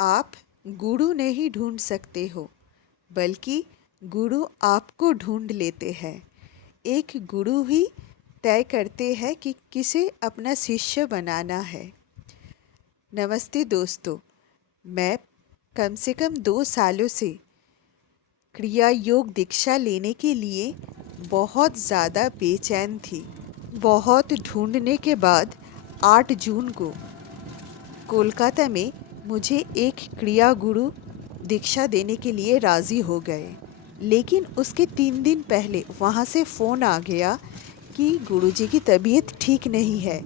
आप गुरु नहीं ढूंढ सकते हो, बल्कि गुरु आपको ढूंढ लेते हैं। एक गुरु ही तय करते हैं कि किसे अपना शिष्य बनाना है। नमस्ते दोस्तों, मैं कम से कम 2 सालों से क्रिया योग दीक्षा लेने के लिए बहुत ज़्यादा बेचैन थी। बहुत ढूंढने के बाद 8 जून को कोलकाता में मुझे एक क्रिया गुरु दीक्षा देने के लिए राज़ी हो गए। लेकिन उसके 3 दिन पहले वहाँ से फ़ोन आ गया कि गुरुजी की तबीयत ठीक नहीं है,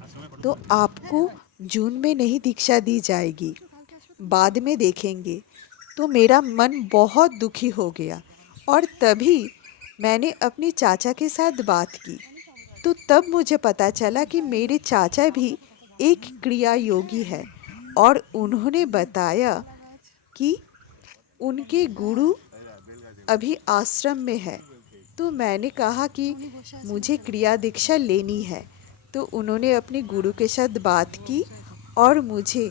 तो आपको जून में नहीं दीक्षा दी जाएगी, बाद में देखेंगे। तो मेरा मन बहुत दुखी हो गया और तभी मैंने अपने चाचा के साथ बात की। तो तब मुझे पता चला कि मेरे चाचा भी एक क्रिया योगी है और उन्होंने बताया कि उनके गुरु अभी आश्रम में है। तो मैंने कहा कि मुझे क्रिया दीक्षा लेनी है। तो उन्होंने अपने गुरु के साथ बात की और मुझे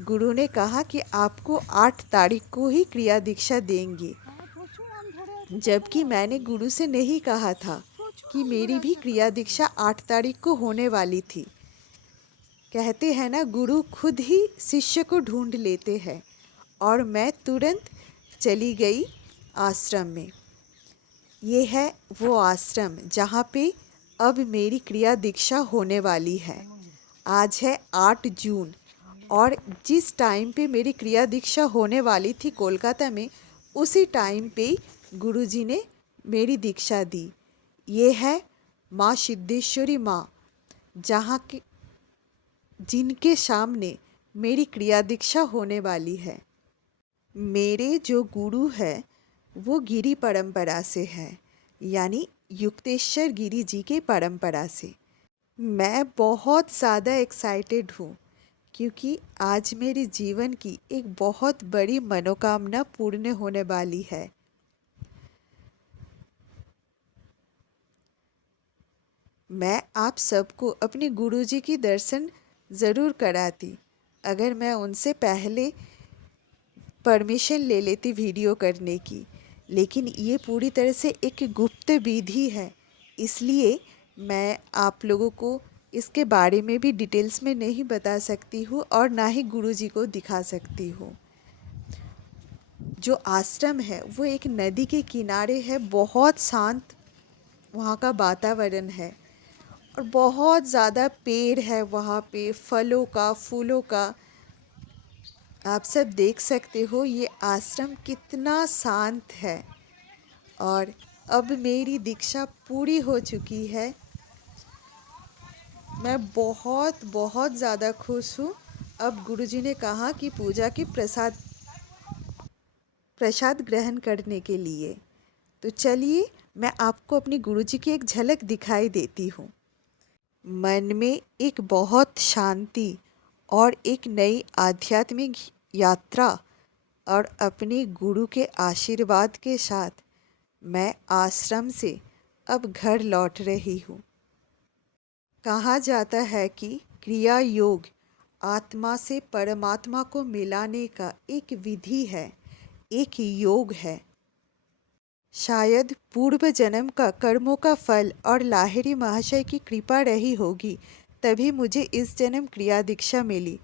गुरु ने कहा कि आपको 8 तारीख को ही क्रिया दीक्षा देंगे। जबकि मैंने गुरु से नहीं कहा था कि मेरी भी क्रिया दीक्षा 8 तारीख को होने वाली थी। कहते हैं ना, गुरु खुद ही शिष्य को ढूंढ लेते हैं। और मैं तुरंत चली गई आश्रम में। ये है वो आश्रम जहाँ पे अब मेरी क्रिया दीक्षा होने वाली है। आज है 8 जून और जिस टाइम पे मेरी क्रिया दीक्षा होने वाली थी कोलकाता में, उसी टाइम पे गुरुजी ने मेरी दीक्षा दी। ये है माँ सिद्धेश्वरी माँ, जहाँ के जिनके सामने मेरी क्रिया दीक्षा होने वाली है। मेरे जो गुरु है वो गिरी परंपरा से है, यानी युक्तेश्वर गिरी जी के परंपरा से। मैं बहुत ज़्यादा एक्साइटेड हूँ क्योंकि आज मेरे जीवन की एक बहुत बड़ी मनोकामना पूर्ण होने वाली है। मैं आप सबको अपने गुरुजी की दर्शन ज़रूर कराती अगर मैं उनसे पहले परमिशन ले लेती वीडियो करने की। लेकिन ये पूरी तरह से एक गुप्त विधि है, इसलिए मैं आप लोगों को इसके बारे में भी डिटेल्स में नहीं बता सकती हूँ और ना ही गुरुजी को दिखा सकती हूँ। जो आश्रम है वो एक नदी के किनारे है। बहुत शांत वहाँ का वातावरण है और बहुत ज़्यादा पेड़ है वहाँ पे, फलों का, फूलों का। आप सब देख सकते हो ये आश्रम कितना शांत है। और अब मेरी दीक्षा पूरी हो चुकी है। मैं बहुत बहुत ज़्यादा खुश हूँ। अब गुरुजी ने कहा कि पूजा की प्रसाद ग्रहण करने के लिए। तो चलिए मैं आपको अपनी गुरुजी की एक झलक दिखाई देती हूँ। मन में एक बहुत शांति और एक नई आध्यात्मिक यात्रा और अपने गुरु के आशीर्वाद के साथ मैं आश्रम से अब घर लौट रही हूँ। कहा जाता है कि क्रिया योग आत्मा से परमात्मा को मिलाने का एक विधि है, एक योग है। शायद पूर्व जन्म का कर्मों का फल और लाहिरी महाशय की कृपा रही होगी, तभी मुझे इस जन्म क्रिया दीक्षा मिली।